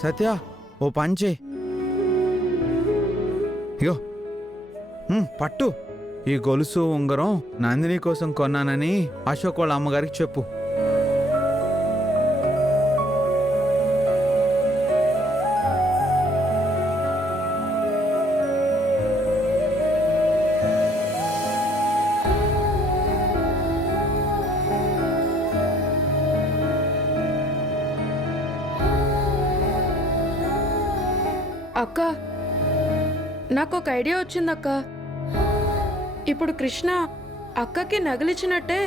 సత్య ఓ పంచే ఇగో పట్టు. ఈ గొలుసు ఉంగరం నందిని కోసం కొన్నానని అశోక్ వాళ్ళ అమ్మగారికి చెప్పు. అక్క, నాకు ఒక ఐడియా వచ్చిందక్క. ఇప్పుడు కృష్ణ అక్కకి నగలిచ్చినట్టే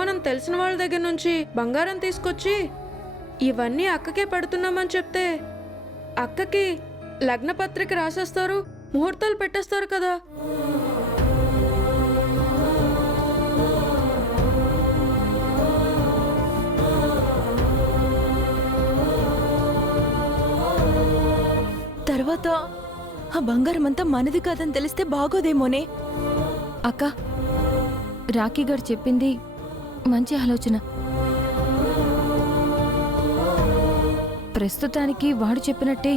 మనం తెలిసిన వాళ్ళ దగ్గర నుంచి బంగారం తీసుకొచ్చి ఇవన్నీ అక్కకే పెడుతున్నామని చెప్తే అక్కకి లగ్న పత్రిక రాసేస్తారు, ముహూర్తాలు పెట్టేస్తారు కదా. తర్వాత ఆ బంగారం అంతా మనది కాదని తెలిస్తే బాగోదేమోనే. అక్క, రాఖీ గారు చెప్పింది మంచి ఆలోచన. ప్రస్తుతానికి వాడు చెప్పినట్టే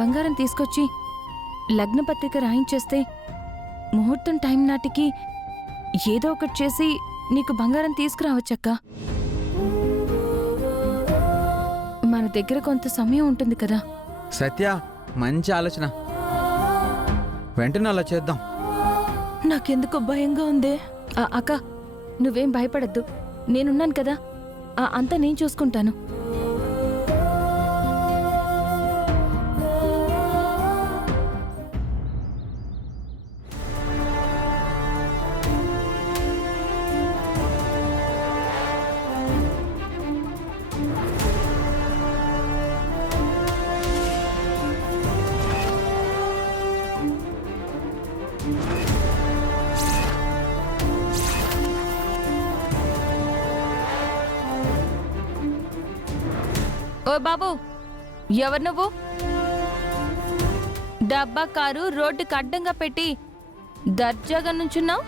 బంగారం తీసుకొచ్చి లగ్నపత్రిక రాయించేస్తే ముహూర్తం టైం నాటికి ఏదో ఒకటి చేసి నీకు బంగారం తీసుకురావచ్చక్క. మన దగ్గర కొంత సమయం ఉంటుంది కదా. సత్య మంచి ఆలోచన, వెంటనే అలా చేద్దాం. నాకెందుకో భయంగా ఉందే. అక్క, నువ్వేం భయపడద్దు, నేనున్నాను కదా, అంతా నేను చూసుకుంటాను. ఓ బాబు, ఎవరు నువ్వు? డబ్బా కారు రోడ్డుకి అడ్డంగా పెట్టి దర్జాగా నుంచున్నావు.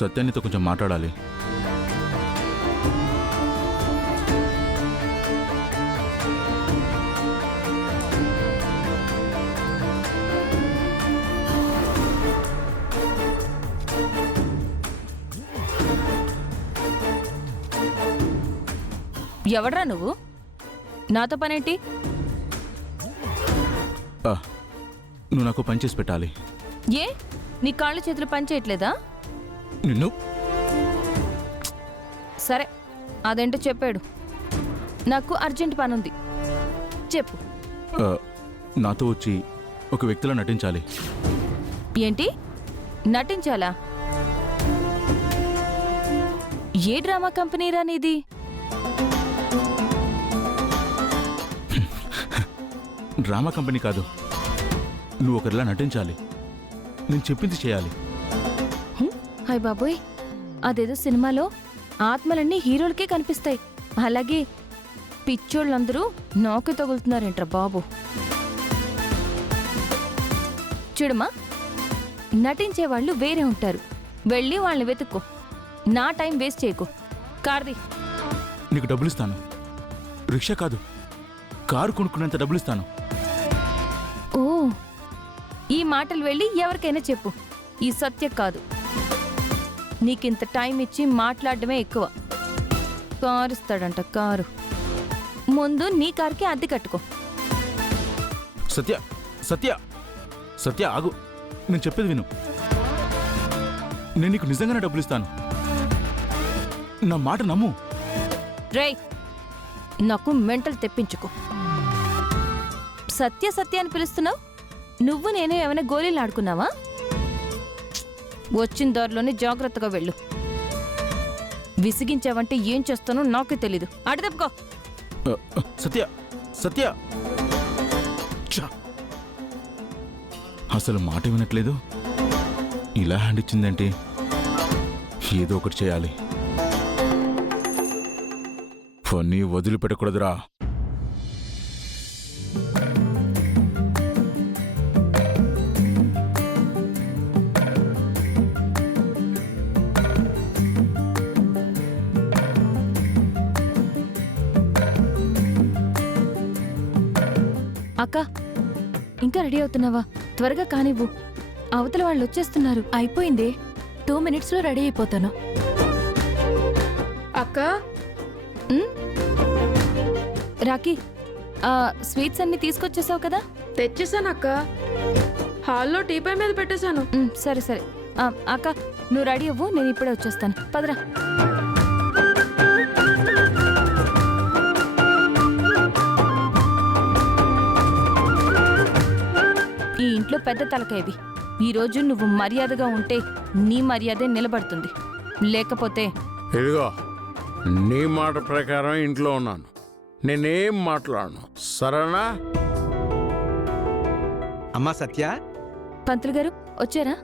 సత్యానితో కొంచెం మాట్లాడాలి. ఎవడ్రా నువ్వు? నాతో పనేంటి? నువ్వు నాకు పని చేసి పెట్టాలి. ఏ, నీ కాళ్ళు చేతులు పని చేయట్లేదా? నిన్ను సరే, అదేంటో చెప్పాడు. నాకు అర్జెంట్ పనుంది, చెప్పు. నాతో వచ్చి ఒక వ్యక్తిలా నటించాలి. ఏంటి నటించాలా? ఏ డ్రామా కంపెనీ రా నీది? డ్రామా కంపెనీ కాదు, నువ్వు ఒకరిలా నటించాలి. నేను చెప్పింది చేయాలి. హాయ్ బాబోయ్, అదేదో సినిమాలో ఆత్మలన్నీ హీరోలకే కనిపిస్తాయి, అలాగే పిచ్చోళ్ళందరూ నాకే తగులుతున్నారేంట్రా బాబు. చూడమ్మా, నటించేవాళ్ళు వేరే ఉంటారు, వెళ్ళి వాళ్ళని వెతుక్కో. నా టైం వేస్ట్ చేయకు. కార్ది. నీకు డబ్బులు ఇస్తాను. రిక్షా కాదు, కారు కొనుక్కునేంత డబ్బులు ఇస్తాను. ఓ, ఈ మాటలు వెళ్ళి ఎవరికైనా చెప్పు. ఈ సత్య కాదు, నీకింత టైం ఇచ్చి మాట్లాడడమే ఎక్కువ. కారు ఇస్తాడంట, కారు. ముందు నీ కారుకి అద్దె కట్టుకో. సత్య సత్య సత్య ఆగు, నేను చెప్పేది విను. నేను నీకు నిజంగానే డబ్బులు ఇస్తాను, నా మాట నమ్ము. రేయ్, నాకు మెంటల్ తెప్పించుకో. సత్య సత్య అని పిలుస్తున్నావు, నువ్వు నేను ఏమైనా గోళీలు ఆడుకున్నావా? వచ్చిన దారిలోనే జాగ్రత్తగా వెళ్ళు. విసిగించావంటే ఏం చేస్తానో నాకు తెలీదు. అటు తప్పుకో. సత్య సత్య, అసలు మాట వినట్లేదు. ఇలా హ్యాండ్ ఇచ్చిందంటే ఏదో ఒకటి చేయాలి. ఫన్నీ వదిలిపెట్టకూడదురా. అక్క ఇంకా రెడీ అవుతున్నావా? త్వరగా కానివ్వు, అవతల వాళ్ళు వచ్చేస్తున్నారు. అయిపోయింది, 2 minutesలో రెడీ అయిపోతాను. అక్క రాకీ, స్వీట్స్ అన్ని తీసుకొచ్చేసావు కదా? తెచ్చేసానక్క. హాల్లో టీపై మీద పెట్టేశాను. సరే సరే. అక్క నువ్వు రెడీ అవ్వు, నేను ఇప్పుడే వచ్చేస్తాను. పదరా. ఈ ఇంట్లో పెద్ద తలకాయవి. ఈరోజు నువ్వు మర్యాదగా ఉంటే నీ మర్యాదే నిలబడుతుంది, లేకపోతే ఇదిగో నీ మాట ప్రకారం ఇంట్లో ఉన్నాను, నేనేం మాట్లాడను, సరేనా? అమ్మా సత్య, పంతులు గారు వచ్చారా?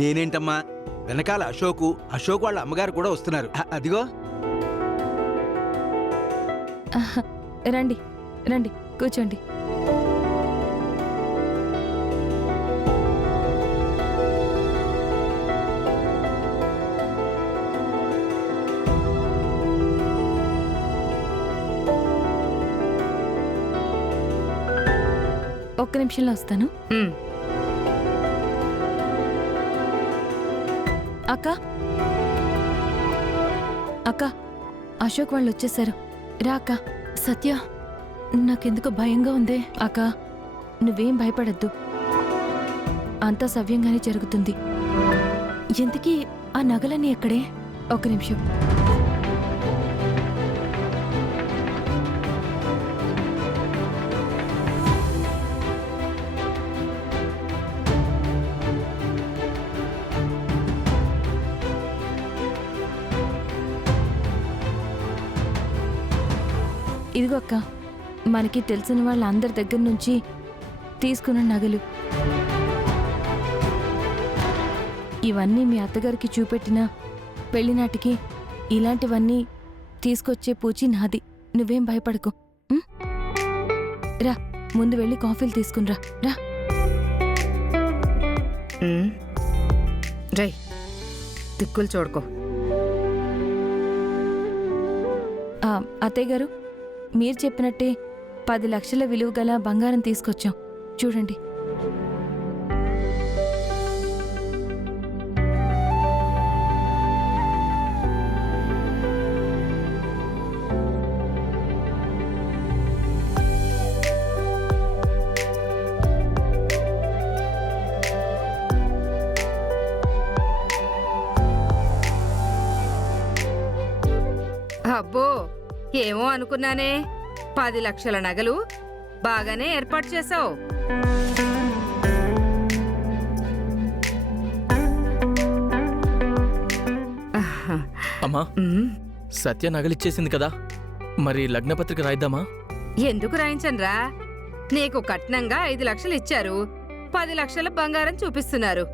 నేనేంటమ్మా, వెనకాల అశోక్ వాళ్ళ అమ్మగారు కూడా వస్తున్నారు. అదిగో. రండి రండి, కూర్చోండి. ఒక్క నిమిషంలో వస్తాను. అక్క అక్క, అశోక్ వాళ్ళు వచ్చేసారు. రా అక్క. సత్య, నాకెందుకు భయంగా ఉంది. అక్క నువ్వేం భయపడద్దు, అంతా సవ్యంగానే జరుగుతుంది. ఎందుకీ ఆ నగలన్నీ ఎక్కడే? ఒక్క నిమిషం. ఇదిగో అక్క, మనకి తెలిసిన వాళ్ళందరి దగ్గర నుంచి తీసుకున్న నగలు. ఇవన్నీ మీ అత్తగారికి చూపెట్టిన పెళ్లినాటికి ఇలాంటివన్నీ తీసుకొచ్చే పూచి నాది. నువ్వేం భయపడకు. ఉం? రా, ముందు వెళ్ళి కాఫీలు తీసుకునిరా. రా. రై దిక్కులు చూడుకో. అత్తయ్య గారు, మీరు చెప్పినట్టే 10 లక్షల విలువ గల బంగారం తీసుకొచ్చాం, చూడండి. అబ్బో, ఏమో అనుకున్నానే. 10 లక్షల నగలు బాగానే ఏర్పాటు చేశావు. అమ్మా, సత్య నగలిచ్చేసింది కదా, మరి లగ్నపత్రిక రాయిద్దామా? ఎందుకు రాయించనురా? నీకు కట్నంగా 5 లక్షలు ఇచ్చారు, 10 లక్షల బంగారం చూపిస్తున్నారు.